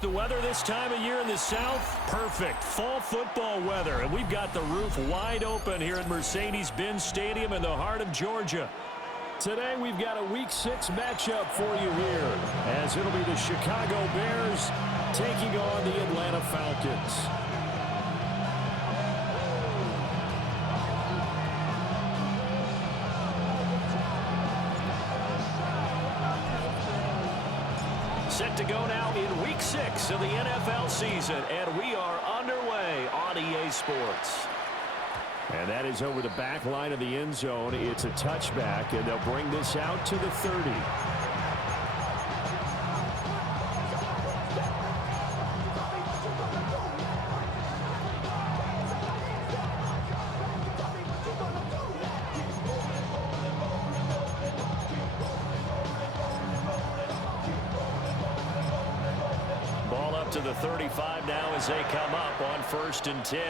The weather this time of year in the South, perfect. Fall football weather, and we've got the roof wide open here at Mercedes-Benz Stadium in the heart of Georgia. Today we've got a Week 6 matchup for you here, as it'll be the Chicago Bears taking on the Atlanta Falcons. Set to go now in Week 6 of the NFL season, and we are underway on EA Sports. And that is over the back line of the end zone. It's a touchback, and they'll bring this out to the 30. To the 35 now as they come up on 1st and 10.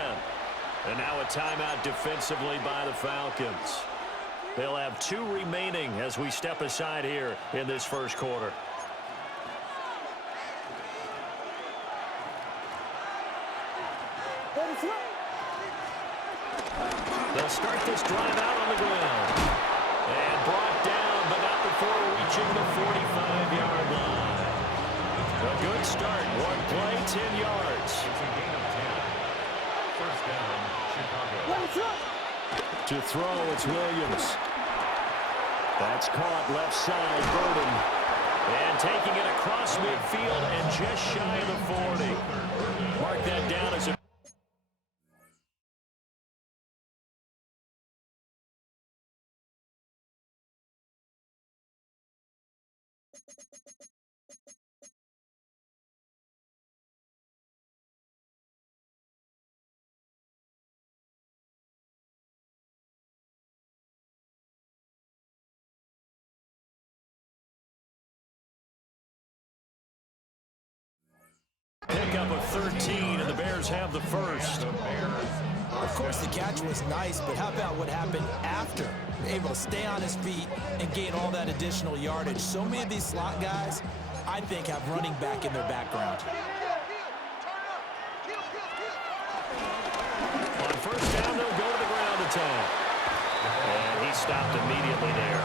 And now a timeout defensively by the Falcons. They'll have 2 remaining as we step aside here in this first quarter. They'll start this drive out on the ground. And brought down, but not before reaching the 45-yard line. A good start. 1 play, 10 yards. It's a gain of 10. First down, Chicago. To throw, it's Williams. That's caught left side, Burden. And taking it across midfield and just shy of the 40. Mark that down as a... Pick up a 13, and the Bears have the first. Of course, the catch was nice, but how about what happened after? Able to stay on his feet and gain all that additional yardage. So many of these slot guys, I think, have running back in their background. On first down, they'll go to the ground attack. And he stopped immediately there.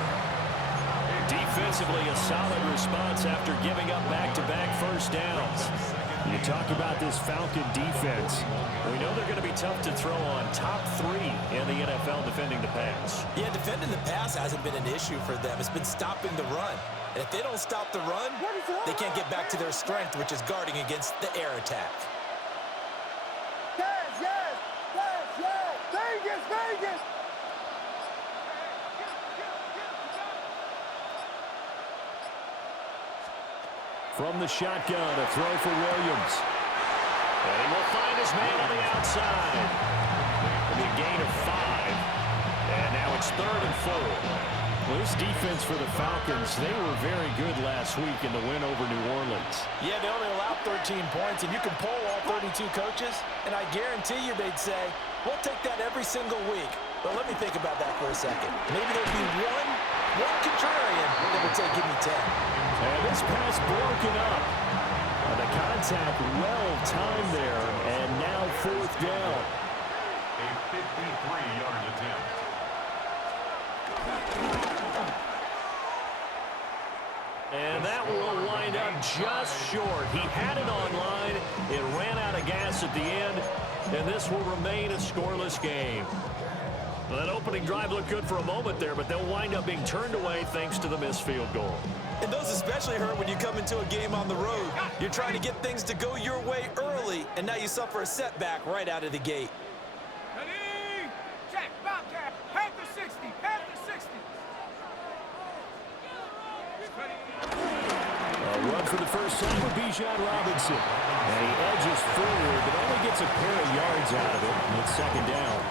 Defensively, a solid response after giving up back-to-back first downs. You talk about this Falcon defense. We know they're going to be tough to throw on. Top 3 in the NFL defending the pass. Yeah, defending the pass hasn't been an issue for them. It's been stopping the run. And if they don't stop the run, they can't get back to their strength, which is guarding against the air attack. Vegas! From the shotgun, a throw for Williams. And he will find his man on the outside. It'll be a gain of 5. And now it's 3rd and 4. Well, this defense for the Falcons, they were very good last week in the win over New Orleans. Yeah, they only allowed 13 points, and you can poll all 32 coaches, and I guarantee you they'd say, we'll take that every single week. But let me think about that for a second. Maybe there'd be one contrarian that would say, give me 10. And this pass broken up. The contact well timed there, and now 4th down. A 53-yard attempt. And that will wind up just short. He had it on line. It ran out of gas at the end, and this will remain a scoreless game. Well, that opening drive looked good for a moment there, but they'll wind up being turned away thanks to the missed field goal. And those especially hurt when you come into a game on the road. You're trying to get things to go your way early, and now you suffer a setback right out of the gate. Ready? Check, Bobcat, Panther 60, Panther 60. A run for the first time with Bijan Robinson. And he edges forward, but only gets a pair of yards out of it. And it's 2nd down.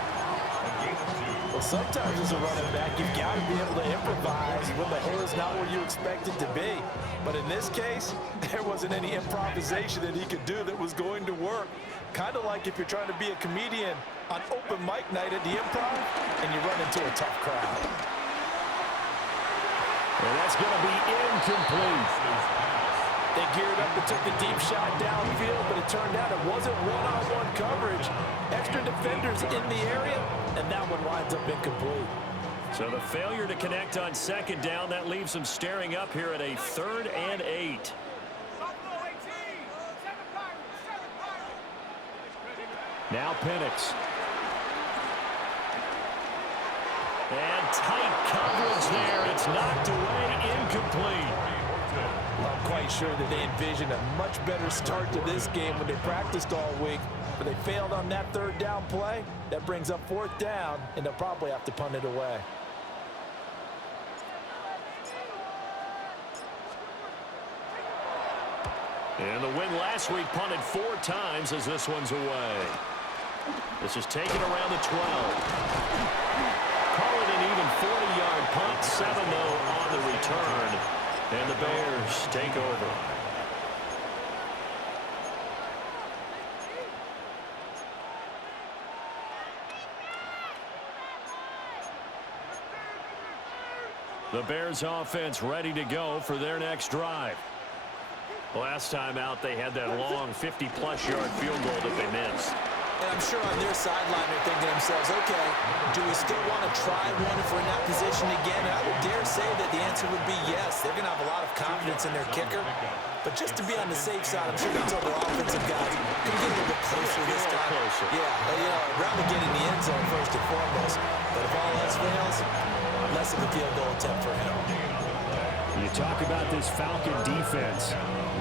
Well, sometimes as a running back, you've got to be able to improvise when the hole is not where you expect it to be. But in this case, there wasn't any improvisation that he could do that was going to work. Kind of like if you're trying to be a comedian on open mic night at the Improv and you run into a tough crowd. And that's going to be incomplete. They geared up and took the deep shot downfield, but it turned out it wasn't one-on-one coverage. Extra defenders in the area, and that one winds up incomplete. So the failure to connect on second down, that leaves them staring up here at a 3rd and 8. Now Penix. And tight coverage there. It's knocked away, incomplete. I'm quite sure that they envisioned a much better start to this game when they practiced all week, but they failed on that 3rd down play. That brings up 4th down, and they'll probably have to punt it away. And the win last week punted 4 times as this one's away. This is taken around the 12. Call it an even 40-yard punt, 7 though on the return. And the Bears take over. The Bears offense ready to go for their next drive. Last time out, they had that long 50-plus yard field goal that they missed. And I'm sure on their sideline they're thinking to themselves, okay, do we still want to try one if we're in that position again? And I would dare say that the answer would be yes. They're going to have a lot of confidence in their kicker. But just to be on the safe side, I'm sure they told their offensive guys, can we get a little bit closer this time? Yeah, you know, I'd rather get in the end zone first and foremost. But if all else fails, less of a field goal attempt for him. You talk about this Falcon defense.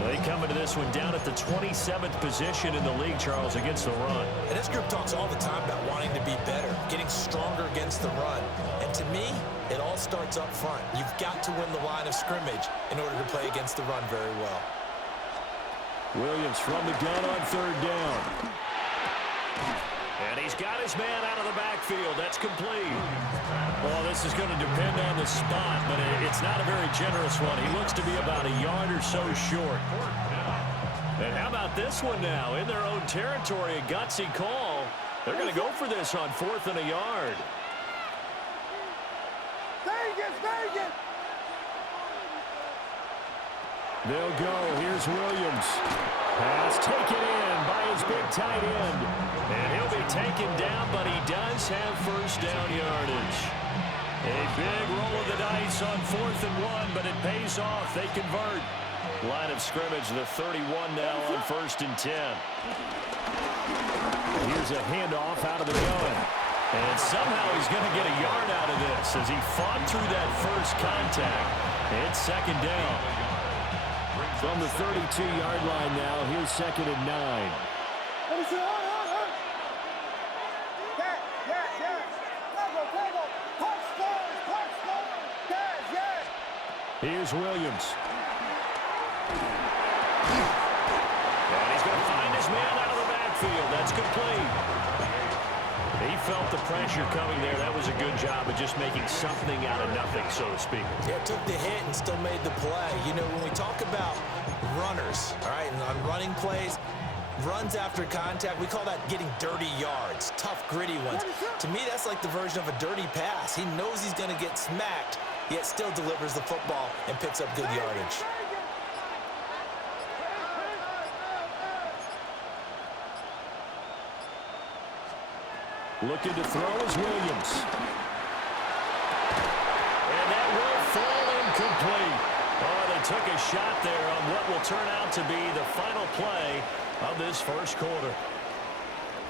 They come into this one down at the 27th position in the league, Charles, against the run. And this group talks all the time about wanting to be better, getting stronger against the run. And to me, it all starts up front. You've got to win the line of scrimmage in order to play against the run very well. Williams from the gun on 3rd down. And he's got his man out of the backfield. That's complete. Well, this is going to depend on the spot, but it's not a very generous one. He looks to be about a yard or so short. And how about this one now? In their own territory, a gutsy call. They're going to go for this on 4th and a yard. Vegas! They'll go. Here's Williams. Pass taken in by his big tight end. And he'll be taken down, but he does have 1st down yardage. A big roll of the dice on 4th and 1, but it pays off. They convert. Line of scrimmage, the 31 now on 1st and 10. Here's a handoff out of the gun. And somehow he's going to get a yard out of this as he fought through that first contact. It's 2nd down. From the 32-yard line now, here's 2nd and 9. Here's Williams. And he's going to find his man out of the backfield. That's complete. He felt the pressure coming there. That was a good job of just making something out of nothing, so to speak. Yeah, took the hit and still made the play. You know, when we talk about runners, all right, and on running plays, runs after contact, we call that getting dirty yards, tough, gritty ones. To me, that's like the version of a dirty pass. He knows he's going to get smacked, yet still delivers the football and picks up good yardage. Looking to throw is Williams. And that will fall incomplete. Oh, they took a shot there on what will turn out to be the final play of this first quarter.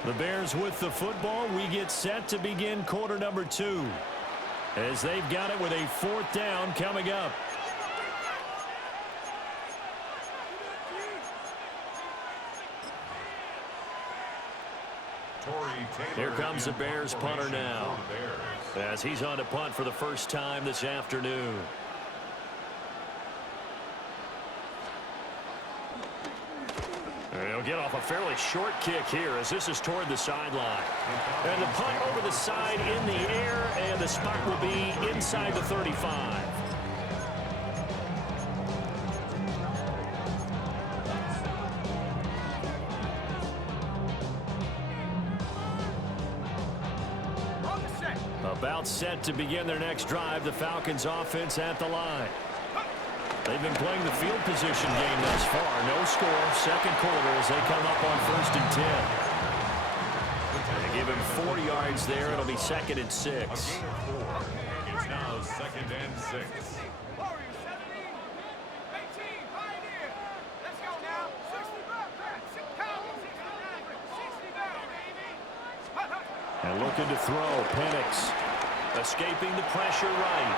The Bears with the football. We get set to begin quarter number 2. As they've got it with a 4th down coming up. Here comes the Bears punter now, as he's on to punt for the first time this afternoon. And he'll get off a fairly short kick here as this is toward the sideline. And the punt over the side in the air, and the spot will be inside the 35. About set to begin their next drive. The Falcons offense at the line. They've been playing the field position game thus far. No score, second quarter as they come up on 1st and 10. They give him 4 yards there. It'll be 2nd and 6. It's now 2nd and 6. Warriors 17, 18, Pioneer. Let's go now. 60 back, 60 back, baby. And looking to throw, Penix. Escaping the pressure right.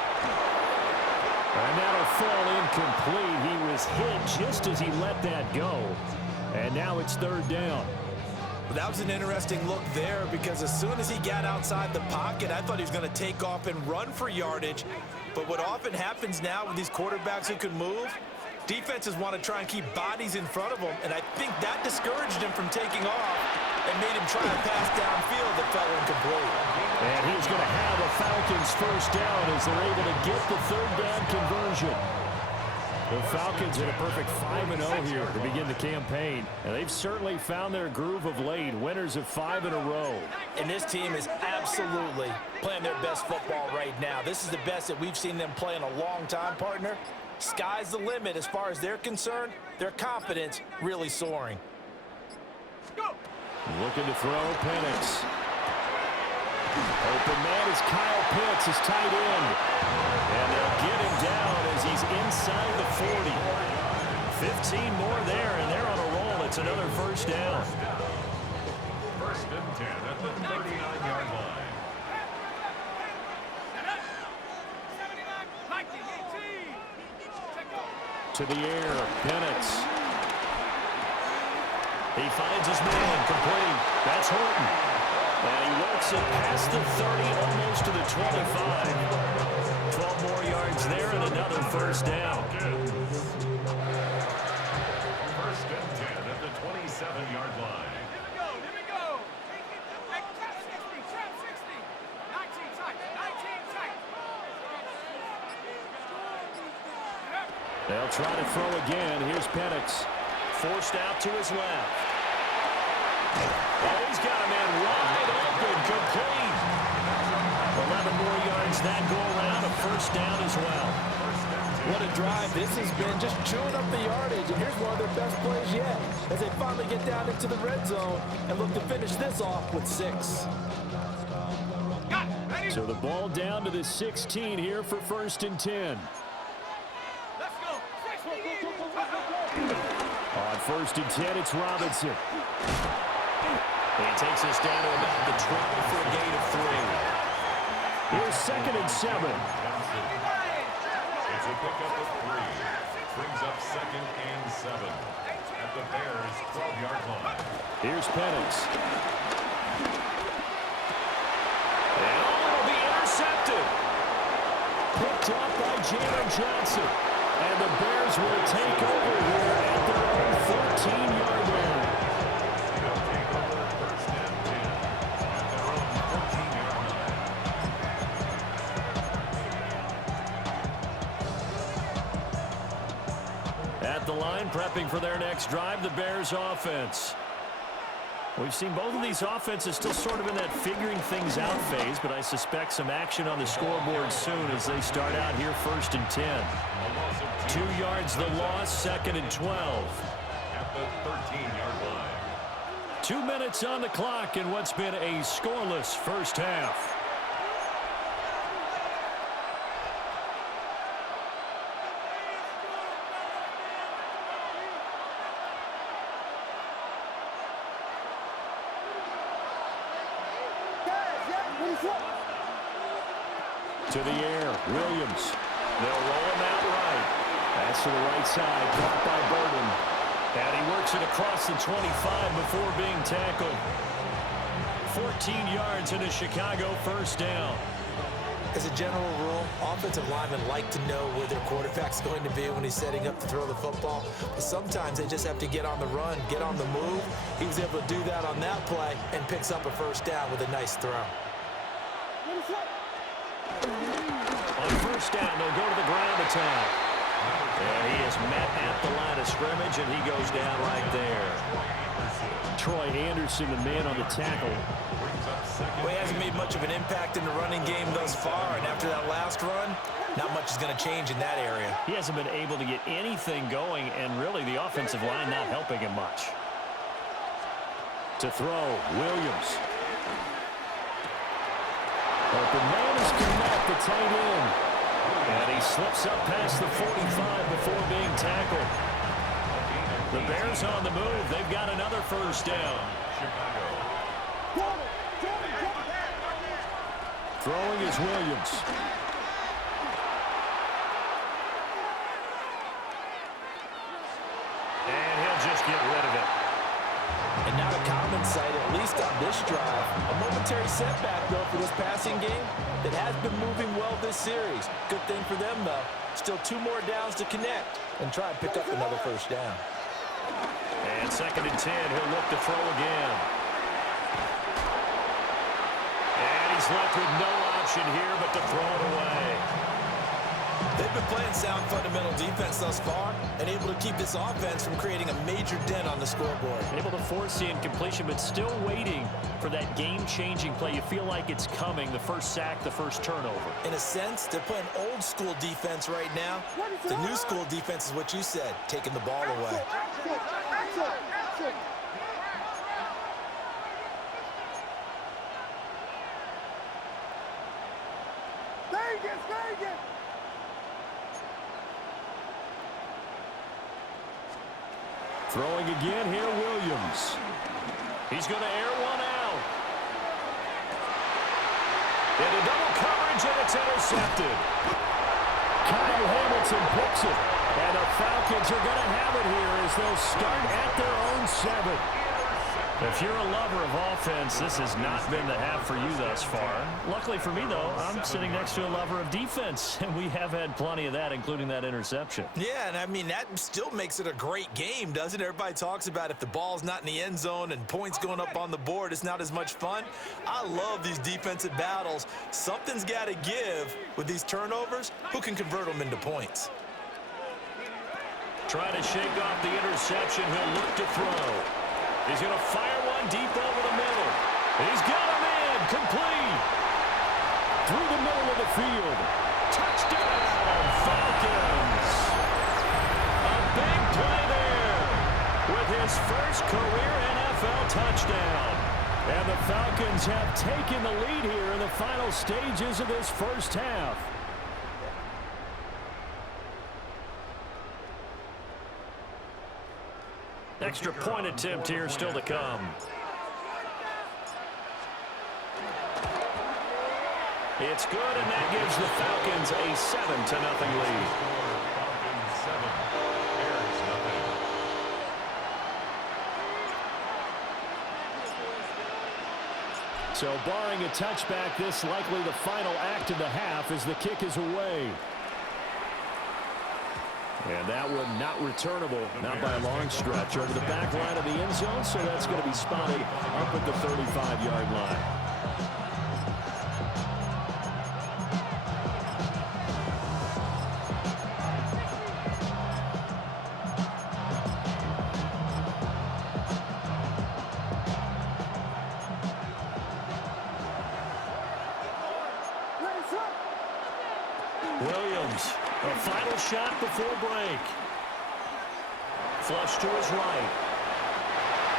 And that'll fall incomplete. He was hit just as he let that go. And now it's 3rd down. That was an interesting look there because as soon as he got outside the pocket, I thought he was going to take off and run for yardage. But what often happens now with these quarterbacks who can move, defenses want to try and keep bodies in front of them, and I think that discouraged him from taking off and made him try a pass downfield that fell incomplete. And he's going to have a Falcons 1st down as they're able to get the 3rd down conversion. The Falcons in a perfect 5-0 here to begin the campaign. And they've certainly found their groove of late. Winners of 5 in a row. And this team is absolutely playing their best football right now. This is the best that we've seen them play in a long time, partner. Sky's the limit as far as they're concerned. Their confidence really soaring. Looking to throw, Penix. Open man is Kyle Pitts, his tight end. And they'll get him down as he's inside the 40. 15 more there, and they're on a roll. It's another 1st down. 1st and 10 at the 39-yard line. To the air, Penix. He finds his man, complete. That's Horton. And he works it past the 30, almost to the 25. 12 more yards there and another 1st down. 1st and 10 at the 27-yard line. Here we go. Hey, trap 60. 19 tight. They'll try to throw again. Here's Penix. Forced out to his left. Oh, he's got a man wide open, complete. 11 more yards that go around, a 1st down as well. What a drive this has been, just chewing up the yardage. And here's one of their best plays yet as they finally get down into the red zone and look to finish this off with 6. So the ball down to the 16 here for 1st and 10. Let's go. 60. On 1st and 10, it's Robinson. He takes us down to about the 12 for a gain of 3. Here's 2nd and 7. It's a pickup of 3. Brings up 2nd and 7 at the Bears' 12-yard line. Here's Penix. And it'll be intercepted. Picked up by Jalen Johnson. And the Bears will take over here at their own 14-yard line. They'll take over 1st and 10 at their own 14-yard line. At the line, prepping for their next drive, the Bears offense. We've seen both of these offenses still sort of in that figuring things out phase, but I suspect some action on the scoreboard soon as they start out here 1st and 10. 2 yards the loss, 2nd and 12. At the 13-yard line. 2 minutes on the clock in what's been a scoreless 1st half. To the air, Williams. They'll roll him out right. That's to the right side, caught by Burden. And he works it across the 25 before being tackled. 14 yards in a Chicago 1st down. As a general rule, offensive linemen like to know where their quarterback's going to be when he's setting up to throw the football. But sometimes they just have to get on the run, get on the move. He was able to do that on that play and picks up a 1st down with a nice throw. On 1st down, they'll go to the ground attack. And he is met at the line of scrimmage, and he goes down right there. Troy Anderson, the man on the tackle. Well, he hasn't made much of an impact in the running game thus far, and after that last run, Not much is going to change in that area. He hasn't been able to get anything going, and really the offensive line not helping him much. To throw, Williams. Open man is Connect, the tight end. And he slips up past the 45 before being tackled. The Bears on the move. They've got another first down. Throwing is Williams. And he'll just get rid of it. And now the common sight, at least on this drive. A momentary setback, though, for this passing game that has been moving well this series. Good thing for them, though. Still 2 more downs to connect and try and pick up another first down. And 2nd and 10, he'll look to throw again. And he's left with no option here but to throw it away. They've been playing sound fundamental defense thus far and able to keep this offense from creating a major dent on the scoreboard. Able to force the incompletion, but still waiting for that game-changing play. You feel like it's coming, the first sack, the first turnover. In a sense, they're playing old school defense right now. The new school defense is what you said, taking the ball away. Throwing again here, Williams. He's going to air one out. Into double coverage, and it's intercepted. Kyle Hamilton picks it. And the Falcons are going to have it here as they'll start at their own 7. If you're a lover of offense, this has not been the half for you thus far. Luckily for me, though, I'm sitting next to a lover of defense, and we have had plenty of that, including that interception. Yeah, and I mean, that still makes it a great game, doesn't it? Everybody talks about if the ball's not in the end zone and points going up on the board, it's not as much fun. I love these defensive battles. Something's got to give with these turnovers. Who can convert them into points? Trying to shake off the interception. He'll look to throw. He's going to fire one deep over the middle. He's got him in. Complete. Through the middle of the field. Touchdown, Falcons. A big play there with his first career NFL touchdown. And the Falcons have taken the lead here in the final stages of this first half. Extra point attempt here still to come. It's good, and that gives the Falcons a 7-0 lead. Falcons 7, Bears nothing. So barring a touchback, this likely the final act of the half as the kick is away. And that one not returnable, not by a long stretch, over the back line of the end zone, so that's going to be spotted up at the 35-yard line. Williams, a final shot before break. Flush to his right.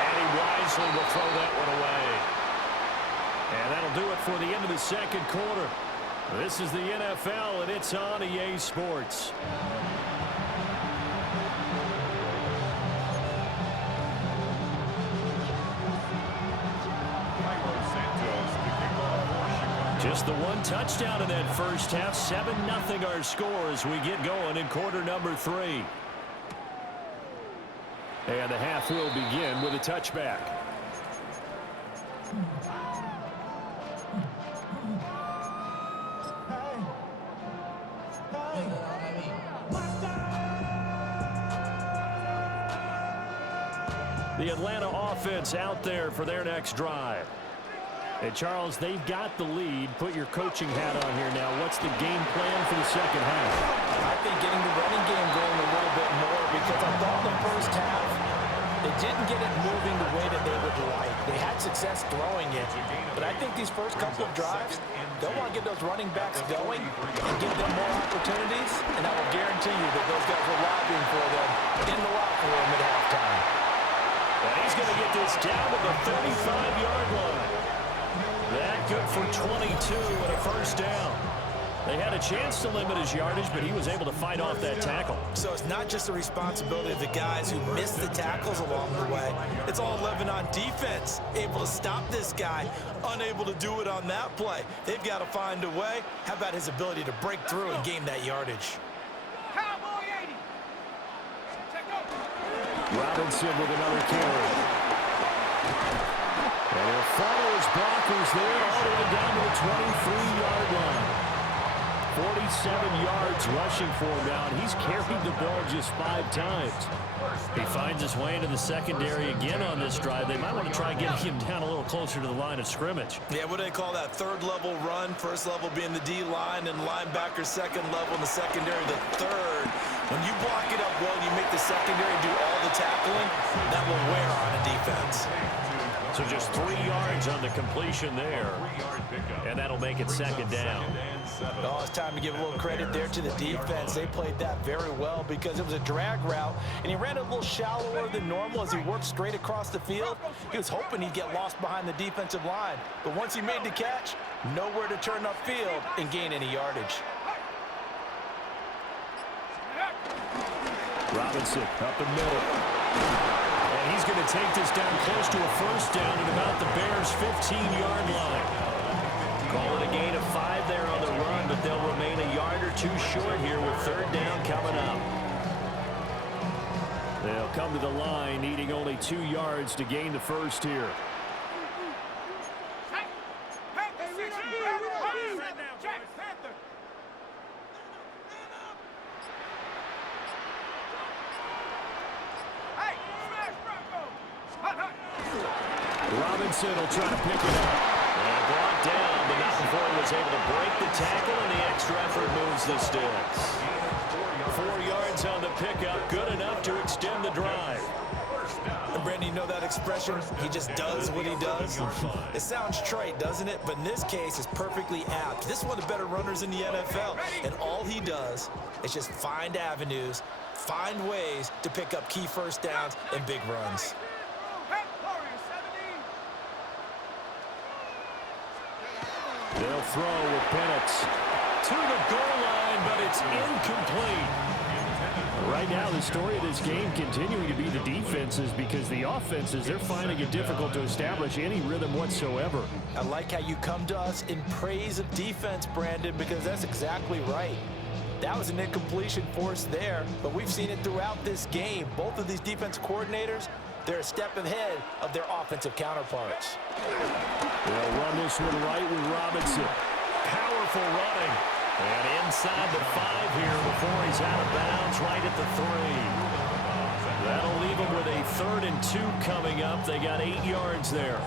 And he wisely will throw that one away. And that'll do it for the end of the second quarter. This is the NFL, and it's on EA Sports. Just the one touchdown in that first half. 7-0 our score as we get going in quarter number 3. And the half will begin with a touchback. The Atlanta offense out there for their next drive. And, Charles, they've got the lead. Put your coaching hat on here now. What's the game plan for the second half? I think getting the running game going a little bit more, because I thought the first half they didn't get it moving the way that they would like. They had success throwing it, but I think these first couple of drives, they'll want to get those running backs going and give them more opportunity this down to the 35-yard line. That good for 22 and a first down. They had a chance to limit his yardage, but he was able to fight off that tackle. So it's not just the responsibility of the guys who missed the tackles along the way. It's all 11 on defense, able to stop this guy, unable to do it on that play. They've got to find a way. How about his ability to break through and gain that yardage? Cowboy 80. Check over. Robinson with another carry. And he'll follow his blockers there all the way down to the 23-yard line. 47 yards rushing for him now, and he's carried the ball just 5 times. He finds his way into the secondary again on this drive. They might want to try getting him down a little closer to the line of scrimmage. Yeah, what do they call that? Third level run, first level being the D-line, and linebacker second level, and the secondary the third. When you block it up well, you make the secondary do all the tackling, that will wear on a defense. So just 3 yards on the completion there, and that'll make it second down. Oh, it's time to give a little credit there to the defense. They played that very well because it was a drag route, and he ran a little shallower than normal as he worked straight across the field. He was hoping he'd get lost behind the defensive line, but once he made the catch, nowhere to turn upfield and gain any yardage. Robinson up the middle. And he's going to take this down close to a first down at about the Bears' 15-yard line. Call it a gain of 5 there on the run, but they'll remain a yard or 2 short here with third down coming up. They'll come to the line needing only 2 yards to gain the first here. Robinson will try to pick it up. And brought down, but not before he was able to break the tackle, and the extra effort moves the sticks. 4 yards on the pickup, good enough to extend the drive. And Brandon, you know that expression? He just does what he does. It sounds trite, doesn't it? But in this case, it's perfectly apt. This is one of the better runners in the NFL, and all he does is just find avenues, find ways to pick up key first downs and big runs. They'll throw with Penix to the goal line, but it's incomplete. Right now, the story of this game continuing to be the defenses, because the offenses, they're finding it difficult to establish any rhythm whatsoever. I like how you come to us in praise of defense, Brandon, because that's exactly right. That was an incompletion forced there, but we've seen it throughout this game. Both of these defense coordinators, they're a step ahead of their offensive counterparts. They'll run this one right with Robinson. Powerful running. And inside the 5 here before he's out of bounds, right at the 3. That'll leave him with a 3rd and 2 coming up. They got 8 yards there.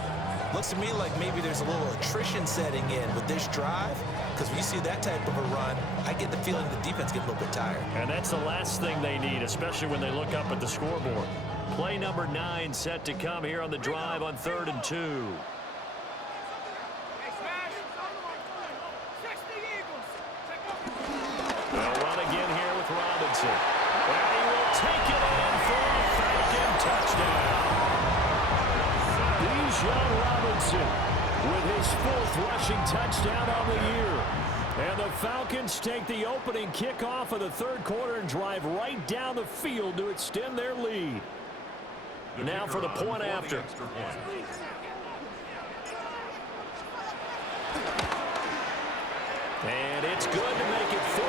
Looks to me like maybe there's a little attrition setting in with this drive, because when you see that type of a run, I get the feeling the defense gets a little bit tired. And that's the last thing they need, especially when they look up at the scoreboard. Play number 9 set to come here on the drive on 3rd and 2. They'll run again here with Robinson. And he will take it in for a Falcon touchdown. Bijan Robinson with his 4th rushing touchdown on the year. And the Falcons take the opening kickoff of the 3rd quarter and drive right down the field to extend their lead. Now for the point after. And it's good to make it 14-0.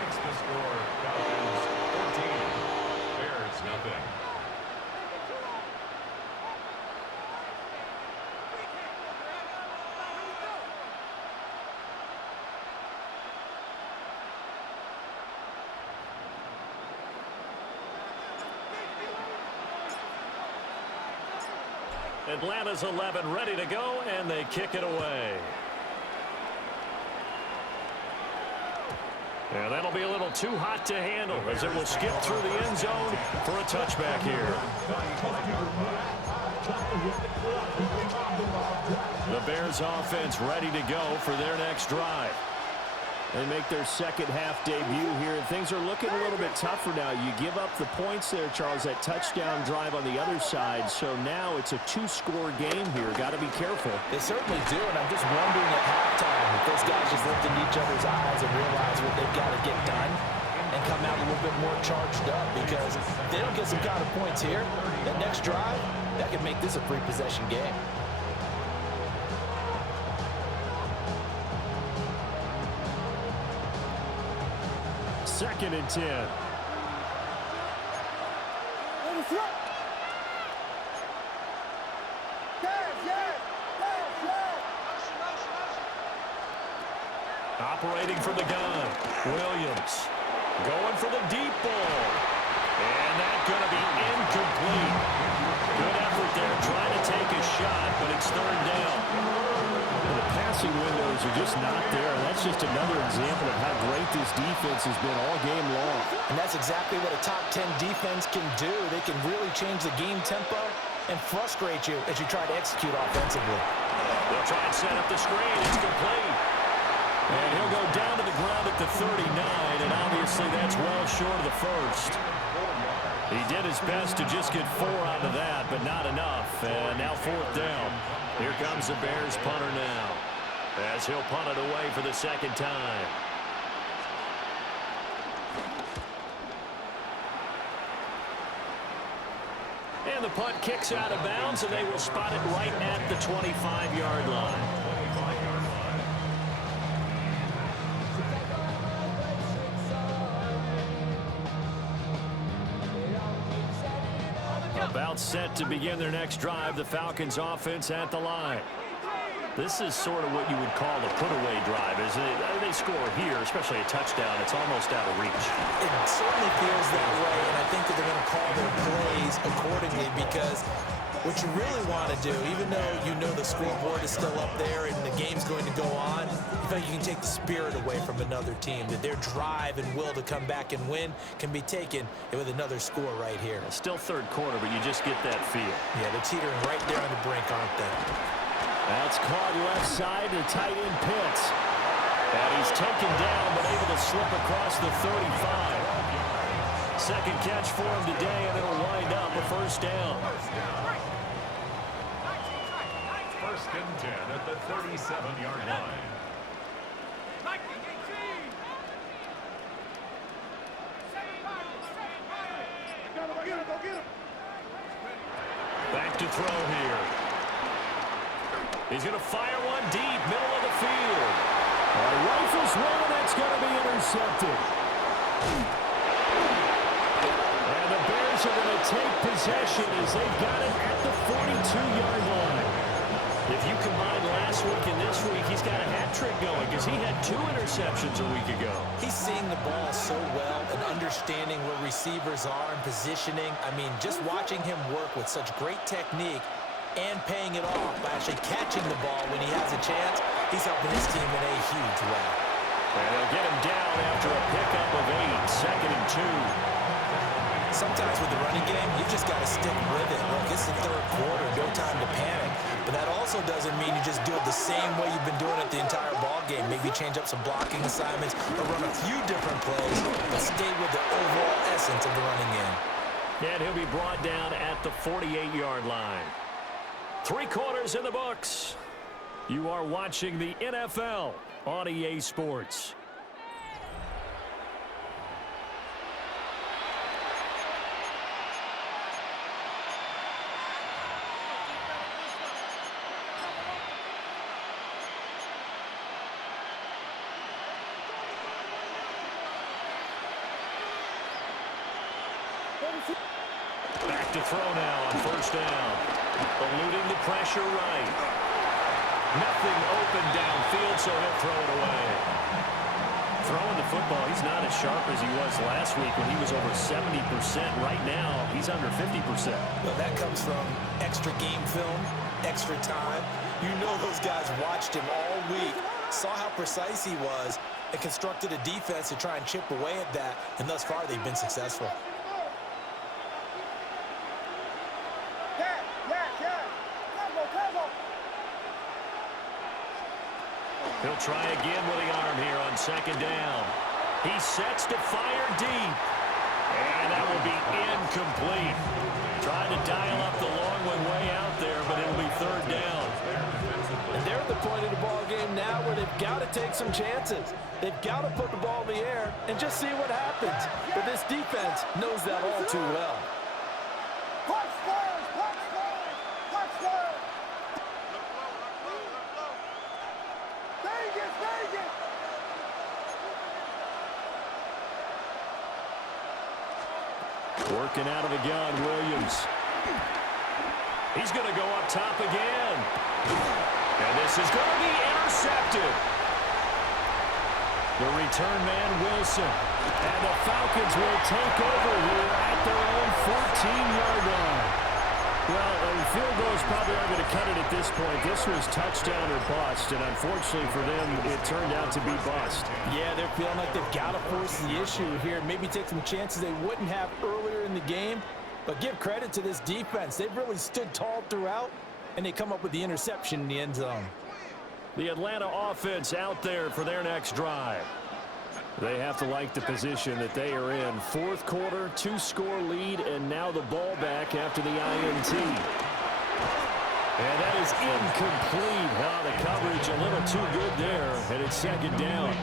Makes the score Falcons 14, Bears nothing. Atlanta's 11 ready to go, and they kick it away. And that'll be a little too hot to handle as it will skip through the end zone for a touchback here. The Bears offense ready to go for their next drive. They make their second half debut here, and things are looking a little bit tougher now. You give up the points there, Charles, that touchdown drive on the other side. So now it's a two-score game here. Got to be careful. They certainly do, and I'm just wondering at halftime if those guys just looked into each other's eyes and realize what they've got to get done and come out a little bit more charged up, because if they don't get some kind of points here, that next drive, that could make this a three-possession game. Second and 10. Operating from the gun, Williams going for the deep ball. And that's going to be incomplete. Good effort there, trying to take a shot, but it's third down. The passing windows are just not there. That's just another example of how great this defense has been all game long. And that's exactly what a top 10 defense can do. They can really change the game tempo and frustrate you as you try to execute offensively. They'll try and set up the screen. It's complete. And he'll go down to the ground at the 39, and obviously that's well short of the first. He did his best to just get 4 out of that, but not enough. And now fourth down. Here comes the Bears punter now, as he'll punt it away for the second time. And the punt kicks out of bounds, and they will spot it right at the 25-yard line. About set to begin their next drive, the Falcons offense at the line. This is sort of what you would call the put-away drive, isn't it? They score here, especially a touchdown. It's almost out of reach. It certainly feels that way, and I think that they're going to call their plays accordingly, because what you really want to do, even though you know the scoreboard is still up there and the game's going to go on, you feel like you can take the spirit away from another team, that their drive and will to come back and win can be taken with another score right here. Still third quarter, but you just get that feel. Yeah, they're teetering right there on the brink, aren't they? That's caught left side to tight end Pitts. And he's taken down, but able to slip across the 35. Second catch for him today, and it'll wind up a first down. First and 10 at the 37-yard line. Back to throw here. He's going to fire one deep, middle of the field. Rifles one, that's going to be intercepted. And the Bears are going to take possession as they've got it at the 42-yard line. If you combine last week and this week, he's got a hat trick going because he had 2 interceptions a week ago. He's seeing the ball so well and understanding where receivers are and positioning. I mean, just watching him work with such great technique and paying it off by actually catching the ball when he has a chance, he's helping his team in a huge way. And they'll get him down after a pickup of 8, second and 2. Sometimes with the running game, you just got to stick with it. Look, it's the third quarter, no time to panic. But that also doesn't mean you just do it the same way you've been doing it the entire ball game. Maybe change up some blocking assignments or run a few different plays, but stay with the overall essence of the running game. And he'll be brought down at the 48-yard line. 3 quarters in the books. You are watching the NFL on EA Sports. Back to throw now on first down. Eluding the pressure right. Nothing open downfield, so he'll throw it away. Throwing the football, he's not as sharp as he was last week when he was over 70%. Right now, he's under 50%. Well, that comes from extra game film, extra time. You know those guys watched him all week, saw how precise he was, and constructed a defense to try and chip away at that, and thus far they've been successful. He'll try again with the arm here on second down. He sets to fire deep. And that will be incomplete. Trying to dial up the long one way out there, but it'll be third down. And they're at the point of the ball game now where they've got to take some chances. They've got to put the ball in the air and just see what happens. But this defense knows that all too well. Working out of the gun, Williams. He's going to go up top again. And this is going to be intercepted. The return man, Wilson. And the Falcons will take over here at their own 14-yard line. Well, field goals probably aren't going to cut it at this point. This was touchdown or bust, and unfortunately for them, it turned out to be bust. Yeah, they're feeling like they've got to force the issue here. Maybe take some chances they wouldn't have earlier in the game. But give credit to this defense. They've really stood tall throughout, and they come up with the interception in the end zone. The Atlanta offense out there for their next drive. They have to like the position that they are in. Fourth quarter, 2-score lead, and now the ball back after the INT. And that is incomplete. The coverage a little too good there, and it's second down.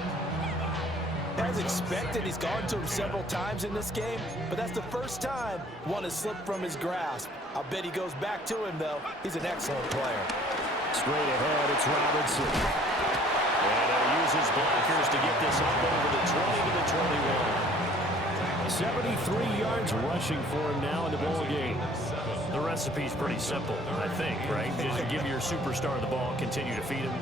As expected, he's gone to him several times in this game, but that's the first time one has slipped from his grasp. I'll bet he goes back to him, though. He's an excellent player. Straight ahead, it's Robinson. And he'll use his blockers to get this up over the 20 to the 21. 73 yards rushing for him now in the ball game. The recipe's pretty simple, I think, right? Just give your superstar the ball, continue to feed him.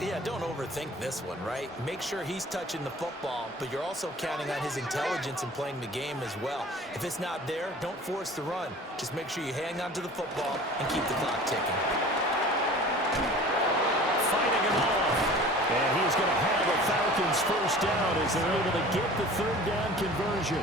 Yeah, don't overthink this one, right? Make sure he's touching the football, but you're also counting on his intelligence in playing the game as well. If it's not there, don't force the run. Just make sure you hang on to the football and keep the clock ticking. Fighting him off. And he's going to have a Falcons first down as they're able to get the third down conversion.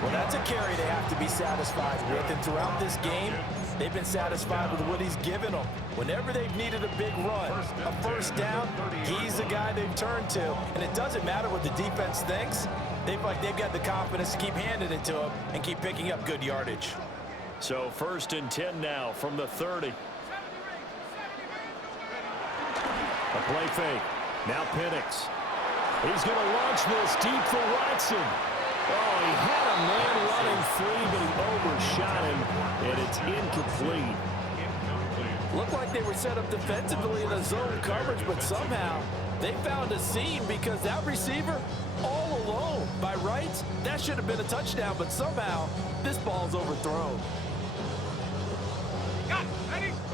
Well, that's a carry they have to be satisfied with. And throughout this game, they've been satisfied with what he's given them. Whenever they've needed a big run, a first down, he's the guy they've turned to. And it doesn't matter what the defense thinks. They've got the confidence to keep handing it to him and keep picking up good yardage. So 1st and 10 now from the 30. A play fake. Now Penix. He's going to launch this deep for Watson. Oh, he had a man running free, but he overshot him, and it's incomplete. Looked like they were set up defensively in a zone coverage, but somehow they found a seam because that receiver all alone. By rights, that should have been a touchdown, but somehow this ball's overthrown.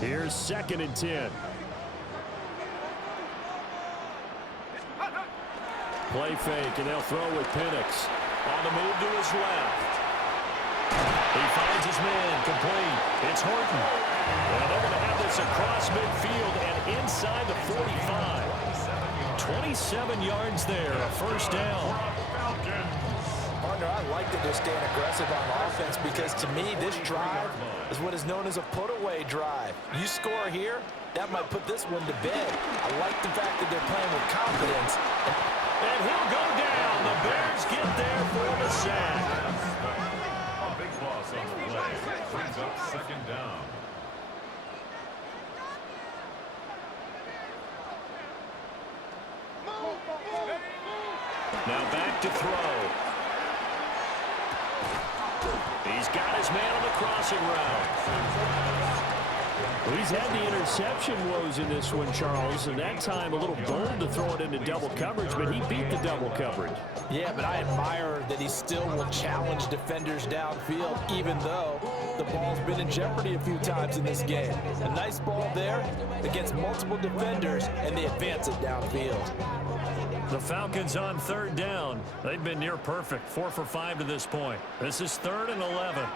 Here's 2nd and 10. Play fake, and they'll throw with Penix. On the move to his left. He finds his man, complete. It's Horton. Well, they're going to have this across midfield and inside the 45. 27 yards there, a first down. Partner, I like that they're staying aggressive on offense because to me, this drive is what is known as a put-away drive. You score here, that might put this one to bed. I like the fact that they're playing with confidence. And he'll go down. The Bears get there for the sack. A big loss on the play. Brings up 2nd down. Now back to throw. He's got his man on the crossing route. Well, he's had the interception woes in this one, Charles, and that time a little bold to throw it into double coverage, but he beat the double coverage. Yeah, but I admire that he still will challenge defenders downfield, even though the ball's been in jeopardy a few times in this game. A nice ball there against multiple defenders, and they advance it downfield. The Falcons on 3rd down. They've been near perfect, 4 for 5 to this point. This is 3rd and 11.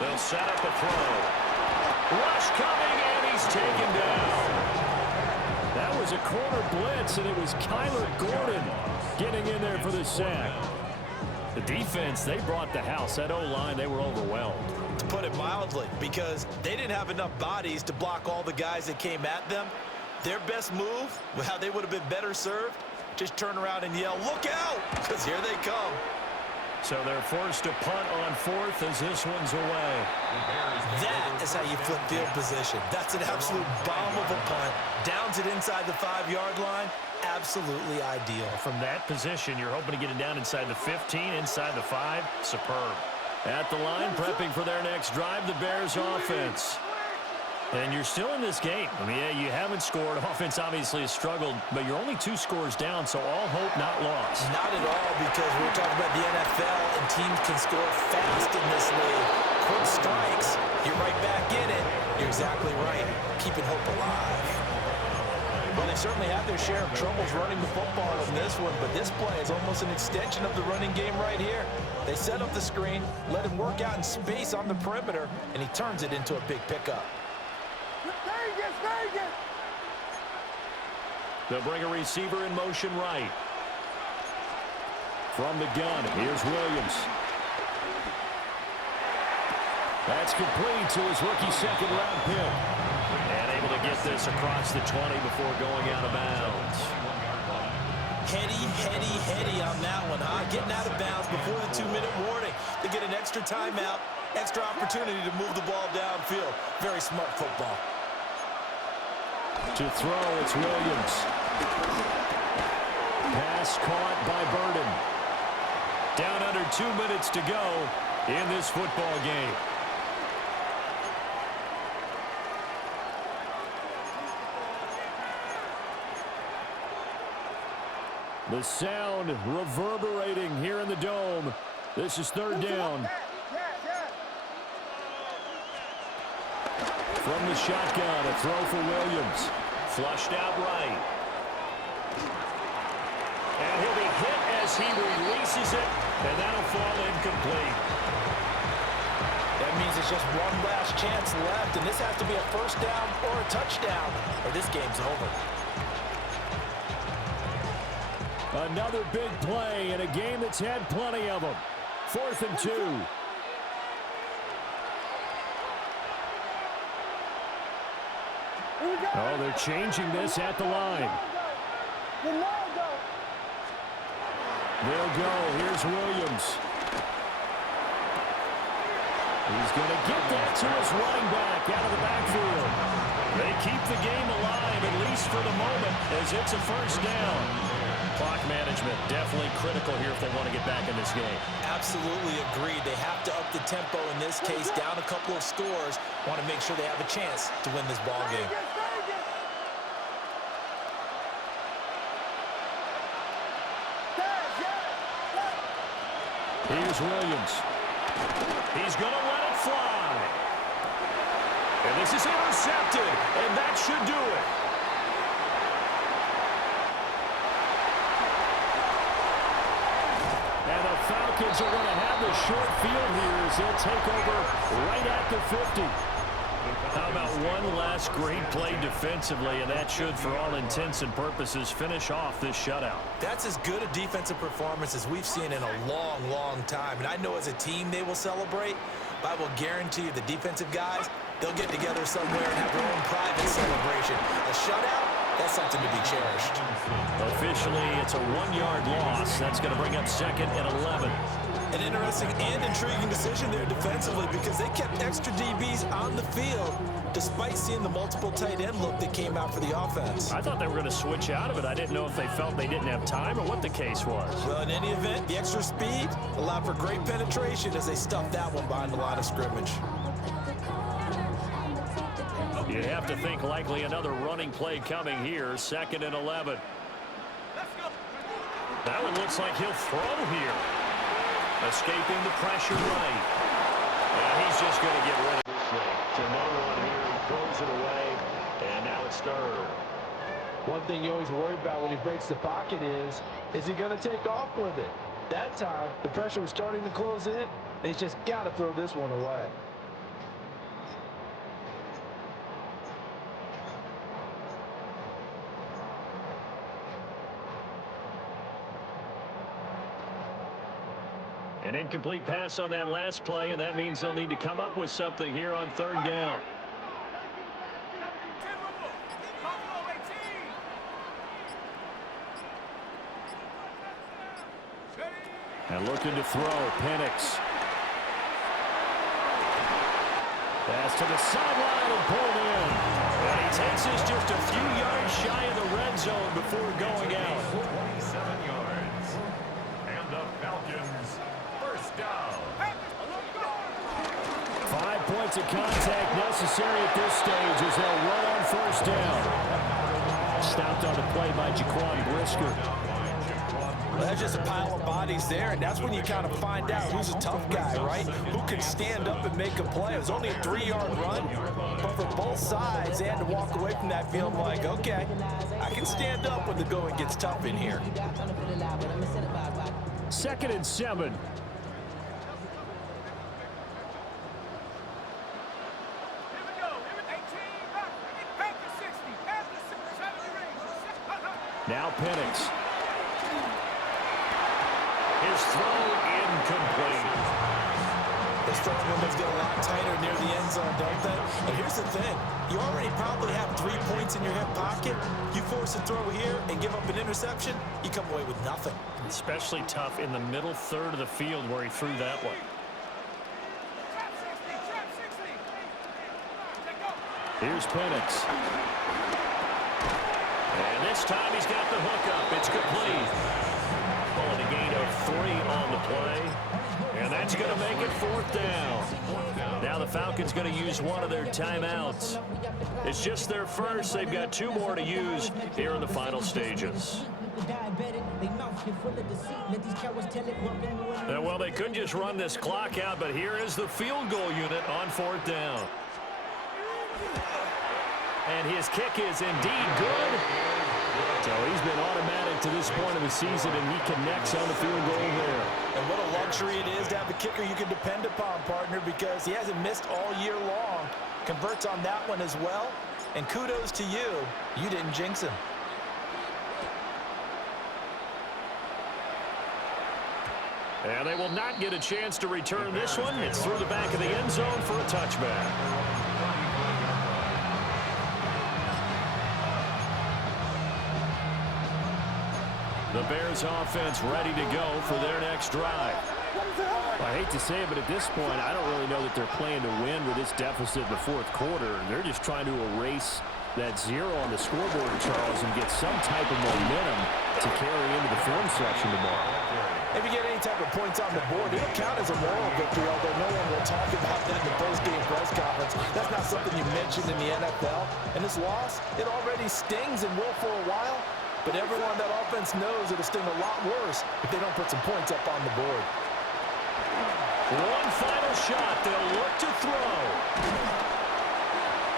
They'll set up a throw. Rush coming, and he's taken down. That was a corner blitz, and it was Kyler Gordon getting in there for the sack. The defense, they brought the house. That O-line, they were overwhelmed. To put it mildly, because they didn't have enough bodies to block all the guys that came at them. Their best move, how they would have been better served, just turn around and yell, "Look out!" because here they come. So they're forced to punt on fourth as this one's away. That is how you flip field position. That's an absolute bomb of a punt. Downs it inside the 5-yard line. Absolutely ideal. From that position, you're hoping to get it down inside the 15, inside the 5. Superb. At the line, prepping for their next drive, the Bears offense. And you're still in this game. I mean, yeah, you haven't scored. Offense obviously has struggled, but you're only 2 scores down, so all hope not lost. Not at all, because we're talking about the NFL, and teams can score fast in this league. Quick strikes, you're right back in it. You're exactly right. Keeping hope alive. Well, they certainly have their share of troubles running the football in this one, but this play is almost an extension of the running game right here. They set up the screen, let him work out in space on the perimeter, and he turns it into a big pickup. They'll bring a receiver in motion right. From the gun, here's Williams. That's complete to his rookie second-round pick. And able to get this across the 20 before going out of bounds. Heady on that one, huh? Getting out of bounds before the 2-minute warning. They get an extra timeout, extra opportunity to move the ball downfield. Very smart football. To throw, it's Williams. Pass caught by Burden. Down under 2 minutes to go in this football game. The sound reverberating here in the dome. This is third down. From the shotgun, a throw for Williams. Flushed out right. And he'll be hit as he releases it, and that'll fall incomplete. That means it's just one last chance left, and this has to be a first down or a touchdown, or this game's over. Another big play in a game that's had plenty of them. 4th and 2. Oh, they're changing this at the line. They'll go. Here's Williams. He's going to get that to his running back out of the backfield. They keep the game alive, at least for the moment, as it's a first down. Clock management definitely critical here if they want to get back in this game. Absolutely agreed. They have to up the tempo in this case, down a couple of scores. Want to make sure they have a chance to win this ball game. Here's Williams. He's going to let it fly. And this is intercepted, and that should do it. And the Falcons are going to have the short field here as they'll take over right at the 50. How about one last great play defensively, and that should, for all intents and purposes, finish off this shutout. That's as good a defensive performance as we've seen in a long, long time. And I know as a team they will celebrate, but I will guarantee you the defensive guys, they'll get together somewhere and have their own private celebration. A shutout, that's something to be cherished. Officially, it's a 1-yard loss. That's going to bring up 2nd and 11. An interesting and intriguing decision there defensively because they kept extra DBs on the field despite seeing the multiple tight end look that came out for the offense. I thought they were going to switch out of it. I didn't know if they felt they didn't have time or what the case was. Well, in any event, the extra speed allowed for great penetration as they stuffed that one behind the line of scrimmage. You have to think likely another running play coming here. 2nd and 11. That one looks like he'll throw here. Escaping the pressure right. And he's just going to get rid of this thing. To no one here. He throws it away. And now it's 3rd. One thing you always worry about when he breaks the pocket is he going to take off with it? That time, the pressure was starting to close in. He's just got to throw this one away. An incomplete pass on that last play, and that means they'll need to come up with something here on third down. And looking to throw, Penix. Pass to the sideline and pulled in. And he takes us just a few yards shy of the red zone before going out. 27 yards. And the Falcons, first down. 5 points of contact necessary at this stage as they'll run on first down. Stopped on the play by Jaquan Brisker. Well, that's just a pile of bodies there, and that's when you kind of find out who's a tough guy, right? Who can stand up and make a play. It was only a 3-yard run, but for both sides, they had to walk away from that feeling like, okay, I can stand up when the going gets tough in here. 2nd and 7. Now Penix. His throw incomplete. His throwing windows get a lot tighter near the end zone, don't they? And here's the thing. You already probably have 3 points in your hip pocket. You force a throw here and give up an interception, you come away with nothing. Especially tough in the middle third of the field where he threw that one. Here's Penix. And this time he's got the hook up. It's complete. Pulling a gain of 3 on the play. And that's going to make it 4th down. Now the Falcons going to use one of their timeouts. It's just their first. They've got 2 more to use here in the final stages. Well, they couldn't just run this clock out, but here is the field goal unit on 4th down. And his kick is indeed good. So he's been automatic to this point of the season, and he connects on the field goal there. And what a luxury it is to have a kicker you can depend upon, partner, because he hasn't missed all year long. Converts on that one as well. And kudos to you. You didn't jinx him. And they will not get a chance to return this one. It's through the back of the end zone for a touchback. The Bears offense ready to go for their next drive. Well, I hate to say it, but at this point, I don't really know that they're playing to win with this deficit in the 4th quarter. They're just trying to erase that 0 on the scoreboard, Charles, and get some type of momentum to carry into the film section tomorrow. If you get any type of points on the board, it'll count as a moral victory, although no one will talk about that in the post-game press conference. That's not something you mentioned in the NFL. And this loss, it already stings and will for a while. But everyone on that offense knows it'll sting a lot worse if they don't put some points up on the board. One final shot. They'll look to throw.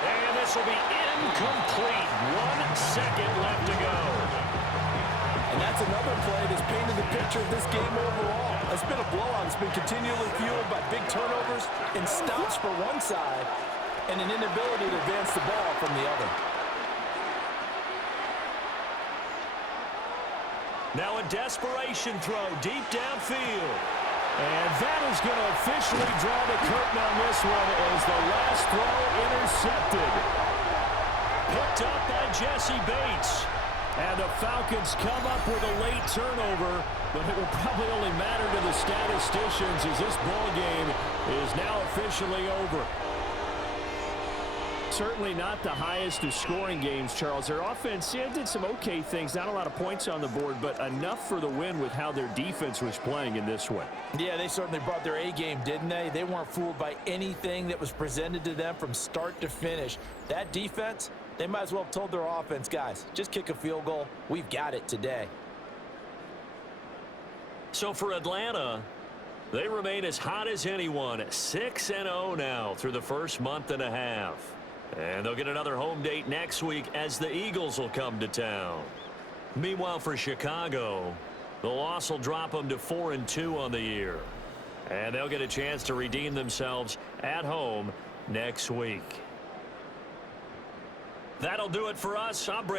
And this will be incomplete. 1 second left to go. And that's another play that's painted the picture of this game overall. It's been a blowout. It's been continually fueled by big turnovers and stops for one side and an inability to advance the ball from the other. Now a desperation throw deep downfield. And that is going to officially draw the curtain on this one as the last throw intercepted. Picked up by Jesse Bates. And the Falcons come up with a late turnover, but it will probably only matter to the statisticians as this ball game is now officially over. Certainly not the highest of scoring games, Charles. Their offense did some okay things. Not a lot of points on the board, but enough for the win with how their defense was playing in this one. Yeah, they certainly brought their A game, didn't they? They weren't fooled by anything that was presented to them from start to finish. That defense, they might as well have told their offense, guys, just kick a field goal. We've got it today. So for Atlanta, they remain as hot as anyone. 6-0 now through the first month and a half. And they'll get another home date next week as the Eagles will come to town. Meanwhile, for Chicago, the loss will drop them to 4-2 on the year. And they'll get a chance to redeem themselves at home next week. That'll do it for us. I'm Brandon.